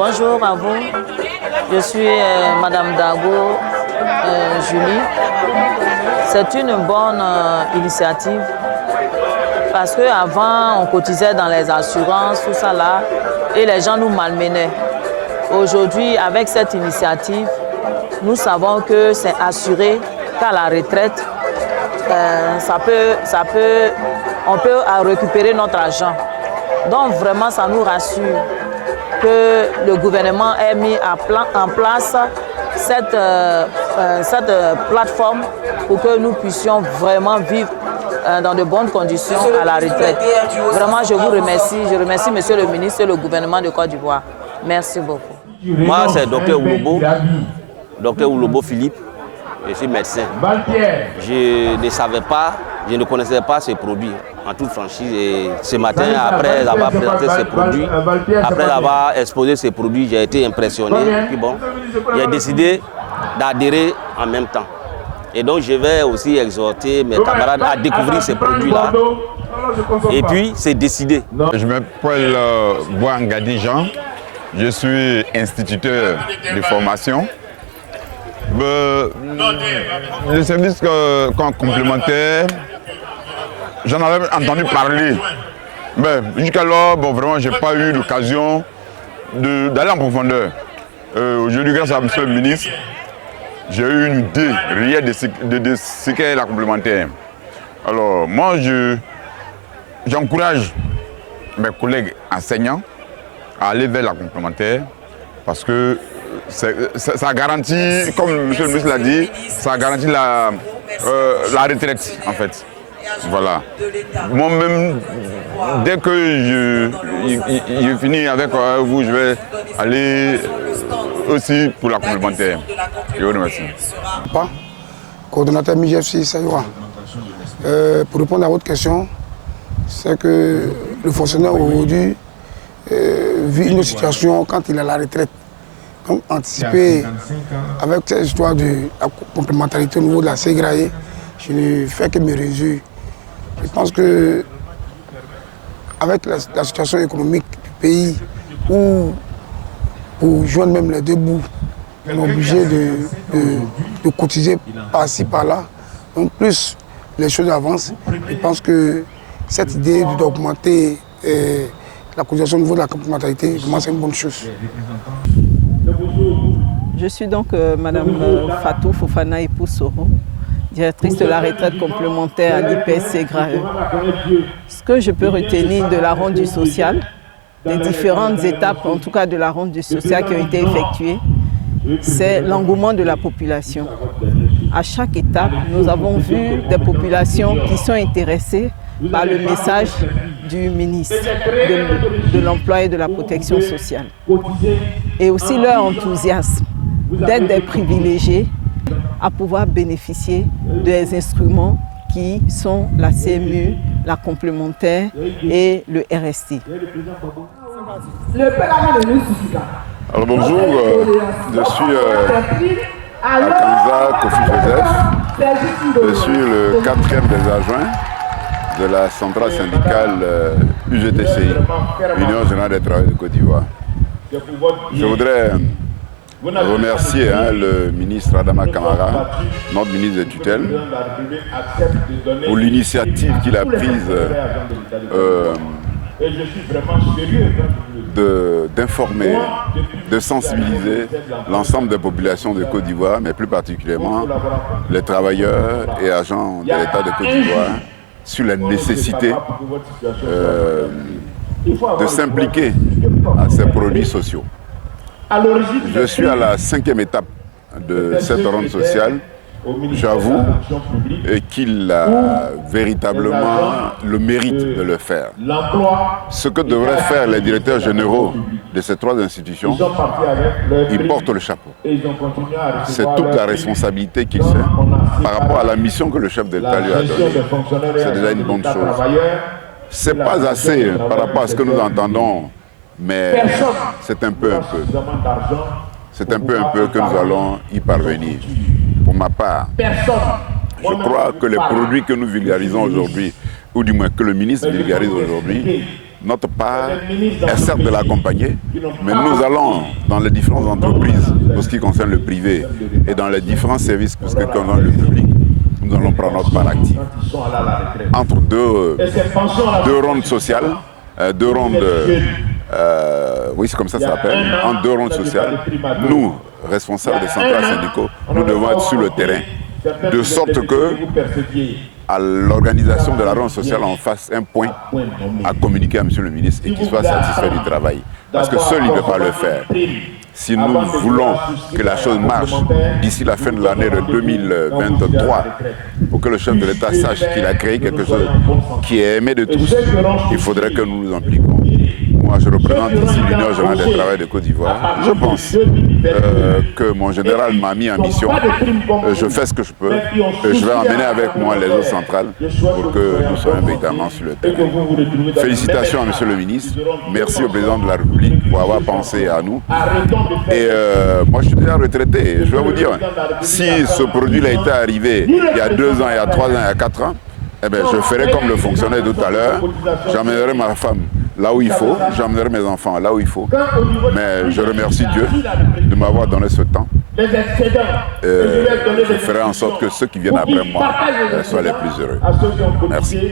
Bonjour à vous. Je suis Madame Dago Julie. C'est une bonne initiative parce qu'avant, on cotisait dans les assurances, tout ça là, et les gens nous malmenaient. Aujourd'hui, avec cette initiative, nous savons que c'est assuré qu'à la retraite, on peut récupérer notre argent. Donc vraiment, ça nous rassure que le gouvernement ait mis en place cette plateforme pour que nous puissions vraiment vivre dans de bonnes conditions à la retraite. Vraiment, je vous remercie. Je remercie Monsieur le ministre et le gouvernement de Côte d'Ivoire. Merci beaucoup. Moi, c'est Dr Oulobo Philippe. Je suis médecin. Je ne connaissais pas ces produits en toute franchise. Et ce matin, après avoir présenté ces produits, après avoir exposé ces produits, j'ai été impressionné. Puis bon, j'ai décidé d'adhérer en même temps. Et donc, je vais aussi exhorter mes camarades à découvrir ces produits-là. Et puis, c'est décidé. Je m'appelle Boangadi Jean. Je suis instituteur de formation. Le service complémentaire, j'en avais entendu parler. Mais jusqu'alors, vraiment, je n'ai pas eu l'occasion d'aller en profondeur. Aujourd'hui, grâce à M. le ministre, j'ai eu une idée réelle de ce qu'est la complémentaire. Alors, moi, j'encourage mes collègues enseignants à aller vers la complémentaire parce que ça garantit, comme M. le ministre l'a dit, ça garantit la retraite en fait. Voilà. Moi-même, dès que je finis avec vous, je vais aller aussi pour la complémentaire. Je vous remercie. Coordonnateur MIGFC Sayura. Pour répondre à votre question, c'est que le fonctionnaire aujourd'hui vit une situation quand il est à la retraite. Donc anticiper avec cette histoire de la complémentarité au niveau de la CGRAE, je ne fais que me réjouir. Je pense que avec la situation économique du pays, où pour joindre même les deux bouts, on est obligé de cotiser par-ci, par-là. Donc plus les choses avancent, je pense que cette idée d'augmenter la cotisation au niveau de la complémentarité, vraiment c'est une bonne chose. Je suis donc Madame Fatou Fofana Ipoussoro, directrice de la retraite complémentaire à l'IPS-SEGRAE. Ce que je peux retenir de la ronde sociale, des différentes étapes, en tout cas de la ronde sociale qui ont été effectuées, c'est l'engouement de la population. À chaque étape, nous avons vu des populations qui sont intéressées par le message du ministre de l'Emploi et de la Protection sociale. Et aussi leur enthousiasme d'être des privilégiés à pouvoir bénéficier des instruments qui sont la CMU, la complémentaire et le RST. Alors bonjour, je suis Akanza Kofi Joseph, je suis le 4e des adjoints de la centrale syndicale UGTCI, Union Générale des Travailleurs de Côte d'Ivoire. Je voudrais remercier le ministre Adama Kamara, notre ministre de tutelle, pour l'initiative qu'il a prise d'informer, de sensibiliser l'ensemble des populations de Côte d'Ivoire, mais plus particulièrement les travailleurs et agents de l'État de Côte d'Ivoire, sur la nécessité de s'impliquer à ces produits sociaux. Je suis à la 5e étape de cette ronde sociale. J'avoue qu'il a véritablement le mérite de le faire. Ce que devraient faire les directeurs généraux de ces 3 institutions, ils portent le chapeau. C'est toute la responsabilité qu'ils ont par rapport à la mission que le chef de l'État lui a donnée. C'est déjà une bonne chose. Ce n'est pas assez par rapport à ce que nous entendons, mais c'est un peu. C'est un peu que nous allons y parvenir. Pour ma part, je crois que les produits que nous vulgarisons aujourd'hui, ou du moins que le ministre vulgarise aujourd'hui, notre part est certes de l'accompagner, mais nous allons dans les différentes entreprises pour ce qui concerne le privé et dans les différents services pour ce qui concerne le public, nous allons prendre notre part active. Entre deux rondes sociales, deux rondes, oui c'est comme ça s'appelle, entre deux rondes sociales, nous, responsables des centrales syndicaux, nous devons être sur le terrain, de sorte que à l'organisation de la ronde sociale, on fasse un point à communiquer à M. le ministre et qu'il soit satisfait du travail. Parce que seul, il ne peut pas le faire. Si nous voulons que la chose marche d'ici la fin de l'année de 2023, pour que le chef de l'État sache qu'il a créé quelque chose qui est aimé de tous, il faudrait que nous nous impliquions. Moi, je représente ici l'Union générale des travailleurs de Côte d'Ivoire. Je pense que mon général m'a mis en mission. Je fais ce que je peux. Je vais emmener avec moi les autres centrales pour que nous soyons véritablement sur le terrain. Félicitations à M. le ministre. Merci au président de la République pour avoir pensé à nous. Et moi, je suis déjà retraité. Je vais vous dire, si ce produit-là était arrivé il y a 2 ans, il y a 3 ans, il y a 4 ans, eh bien, je ferai comme le fonctionnaire tout à l'heure. J'emmènerai ma femme là où il faut, j'emmènerai mes enfants là où il faut. Mais je remercie Dieu de m'avoir donné ce temps. Je ferai en sorte que ceux qui viennent après moi soient les plus heureux. Merci.